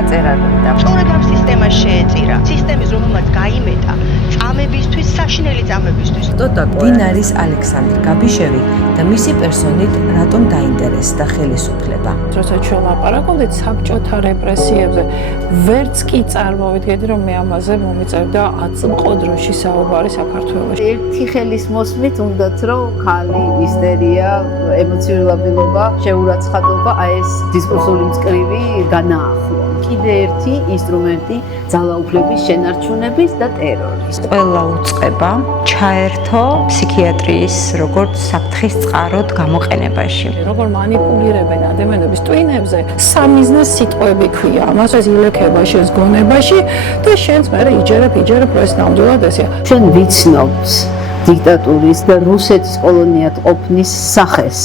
აწერა. სწორედ ამ სისტემას შეეწირა. სისტემის რომელმაც გაიმეტა წამებისთვის, საშინელი წამებისთვის. დინარის ალექსანდრ გაბიშევი და მისი პერსონით რატომ დაინტერესდა ხელისუფლება. როცა ჩვენ ლაპარაკობდით საბჭოთა რეპრესიებზე, ვერც კი წარმოვიდგენდი, რომ მე ამაზე მომიწევდა 10 მყოდროში საუბარი საქართველოში. ერთი ხელის მოსმით უნდათ, რომ ხალი, ისტერია, ემოციური ლაბილობა, შეურაცხყოფა, აი ეს დისკურსული მწკრივი განაახლო. კიდე ერთი ინსტრუმენტი ძალაუფლების შენარჩუნების და ტერორის. ყველა უწყება ჩაერთო ფსიქიატრიის როგორც საფრთხის წყაროდ გამოყენებაში. როგორ მანიპულირებენ ადამიანების ტვინებზე, სამიზნე სიტყვები ქვია. ამას ილექება შენს გონებაში და შენს მერე იჯერებ რომ ეს ნამდვილად ესეა. ჩვენ ვიცნობთ დიქტატურის და რუსეთის კოლონიად ყოფნის სახეს.